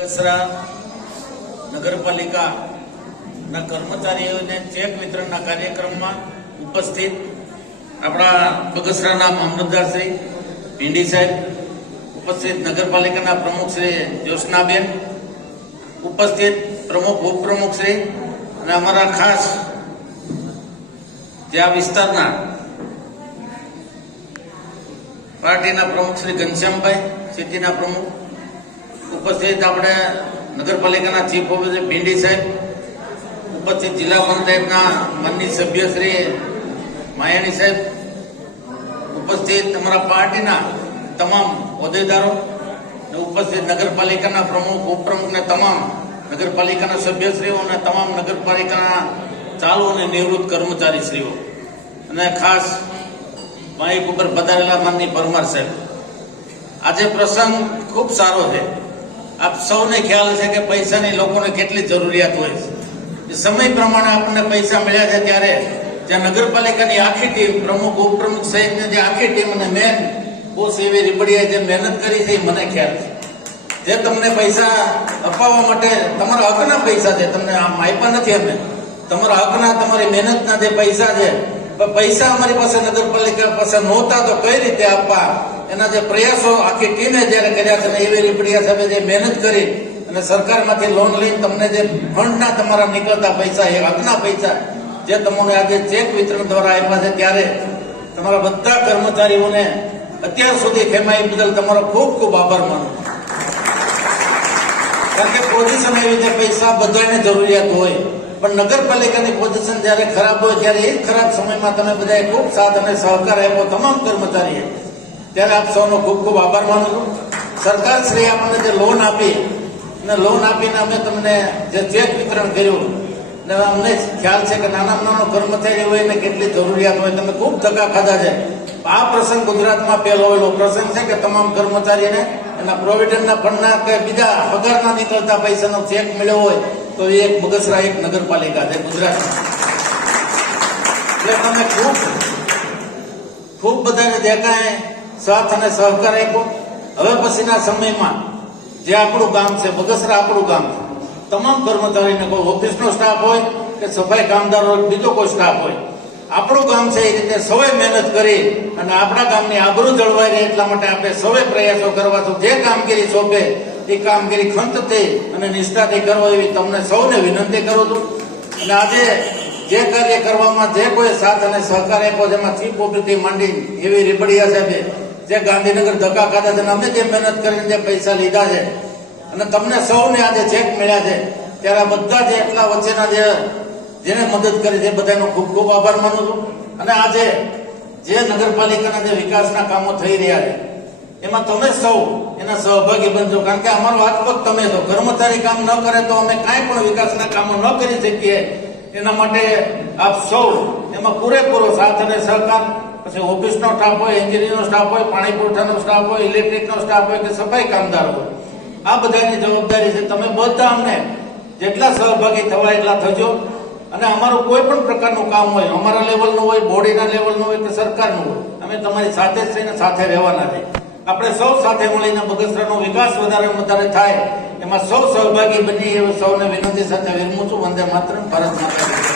બગસરા નગરપાલિકાના કર્મચારીઓને ચેક વિતરણના કાર્યક્રમમાં ઉપસ્થિત આપણા બગસરાના મામલતદાર શ્રી ભીંડી સાહેબ, ઉપસ્થિત નગરપાલિકાના પ્રમુખ શ્રી જ્યોત્સનાબેન, ઉપસ્થિત પ્રમુખ ઉપપ્રમુખ શ્રી અને અમારા ખાસ જે આ વિસ્તારના પાર્ટીના પ્રમુખ શ્રી ઘનશ્યામભાઈ, સિટીના પ્રમુખ, ઉપસ્થિત આપણે નગરપાલિકાના ચીફ ઓફિસર ભીંડી સાહેબ, ઉપસ્થિત જિલ્લા પંચાયતના માનનીય સભ્ય શ્રી માયાણી સાહેબ, ઉપસ્થિત અમારા પાર્ટીના તમામ હોદ્દેદારો, ઉપસ્થિત નગરપાલિકાના પ્રમુખ ઉપપ્રમુખ ને તમામ નગરપાલિકાના સભ્યશ્રીઓ અને તમામ નગરપાલિકાના ચાલુ અને નિવૃત્ત કર્મચારીશ્રીઓ, અને ખાસ માઇક ઉપર પધારેલા માનની પરમાર સાહેબ. આજે પ્રસંગ ખૂબ સારો છે. આપ સૌને ખ્યાલ છે કે પૈસાની લોકોને કેટલી જરૂરિયાત હોય છે. સમય પ્રમાણે આપણને પૈસા મળ્યા છે ત્યારે જ્યાં નગરપાલિકાની આખી ટીમ, પ્રમુખ ઉપપ્રમુખ સહિતની જે આખી ટીમ અને મેન બોસ એવી રીબડિયાએ જે મહેનત કરી છે એ મને ખ્યાલ છે. જે તમને પૈસા અપાવવા માટે તમારા હકના પૈસા છે, તમને આમ આપ્યા નથી અમે, તમારા હકના તમારી મહેનતના જે પૈસા છે, પૈસા અમારી પાસે નગરપાલિકા પાસે નહોતા તો કઈ રીતે આપવા, એના જે પ્રયાસો આખી ટીમે જયારે કર્યા છે, એવી રીબડિયા સાહેબે જે મહેનત કરી અને સરકારમાંથી લોન લઈને તમને જે ફંડના તમારા નીકળતા પૈસા, એ હકના પૈસા જે તમને આજે ચેક વિતરણ દ્વારા આપ્યા છે, ત્યારે તમારા બધા કર્મચારીઓને અત્યાર સુધી ખેમાઈ બદલ તમારો ખૂબ ખૂબ આભાર માનું. કારણ કે પોઝિશન એવી છે, પૈસા બધાને જરૂરિયાત હોય, પણ નગરપાલિકાની પોઝિશન જયારે ખરાબ હોય ત્યારે એ ખરાબ સમયમાં તમે બધાએ ખૂબ સાથ અને સહકાર આપ્યો તમામ કર્મચારીએ, ત્યારે આપ સૌનો ખૂબ ખૂબ આભાર માનું છું. સરકાર શ્રી આપણને જે લોન આપી અને લોન આપીને અમે તમને જે ચેક વિતરણ કર્યું, ને અમને ખ્યાલ છે કે નાના નાનો કર્મચારી હોય ને કેટલી જરૂરિયાત હોય, તમે ખૂબ ધક્કા ખાધા છે. આ પ્રસંગ ગુજરાતમાં પહેલો એવો પ્રસંગ છે કે તમામ કર્મચારીને એના પ્રોવિડન્ટના ફંડના કે બીજા પગારના નીકળતા પૈસાનો ચેક મળ્યો હોય તો એ એક બગસરા એક નગરપાલિકા છે ગુજરાતમાં. એટલે તમે ખૂબ ખૂબ બધાને દેખાય સાથ અને સહકાર આપ્યો. હવે પછીના સમયમાં જે આપણું ગામ છે બગસરા, આપણું ગામ છે, તમામ કર્મચારીને કોઈ ઓફિસનો સ્ટાફ હોય કે સફાઈ કામદાર હોય, બીજો કોઈ સ્ટાફ હોય, આપણું ગામ છે એ રીતે સૌએ મહેનત કરી અને આપણા ગામની આબરૂ જળવાઈ રહે એટલા માટે આપણે સૌએ પ્રયાસો કરવા છો. જે કામગીરી સોંપે એ કામગીરી ખંતથી અને નિષ્ઠાથી કરો એવી તમને સૌને વિનંતી કરું છું. અને આજે જે કાર્ય કરવામાં જે કોઈ સાથ અને સહકાર આપ્યો, જેમાં ચીફ ઓફિસથી માંડી એવી રીબડિયા સાહેબે જે ગાંધીનગર ધક્કા ખાધા છે, અમે જે મહેનત કરીને જે પૈસા લીધા છે અને તમને સૌને આજે ચેક મળ્યા છે, ત્યારે બધા જે એટલા વચ્ચેના જેને મદદ કરી છે બધાનો ખૂબ ખૂબ આભાર માનું છું. અને આજે જે નગરપાલિકાના જે વિકાસના કામો થઈ રહ્યા છે એમાં તમે સૌ એના સહભાગી બનજો. કારણ કે અમારો હાથપગ તમે છો. કર્મચારી કામ ન કરે તો અમે કાંઈ પણ વિકાસના કામો ન કરી શકીએ. એના માટે આપ સૌ એમાં પૂરેપૂરો સાથ અને સહકાર, પછી ઓફિસનો સ્ટાફ હોય, એન્જિનિયરનો સ્ટાફ હોય, પાણી પુરવઠાનો સ્ટાફ હોય, ઇલેક્ટ્રિકનો સ્ટાફ હોય કે સફાઈ કામદાર હોય, આ બધાની જવાબદારી છે. તમે બધા અમને જેટલા સહભાગી થવા એટલા થજો. અને અમારું કોઈ પણ પ્રકારનું કામ હોય, અમારા લેવલનું હોય, બોડીના લેવલનું હોય કે સરકારનું હોય, અમે તમારી સાથે જ થઈને સાથે રહેવાના છે. આપણે સૌ સાથે મળીને બગસરાનો વિકાસ વધારે થાય એમાં સૌ સહભાગી બની એવું સૌને વિનંતી સાથે વિરમું છું. વંદે માતરમ. ભારત માતા.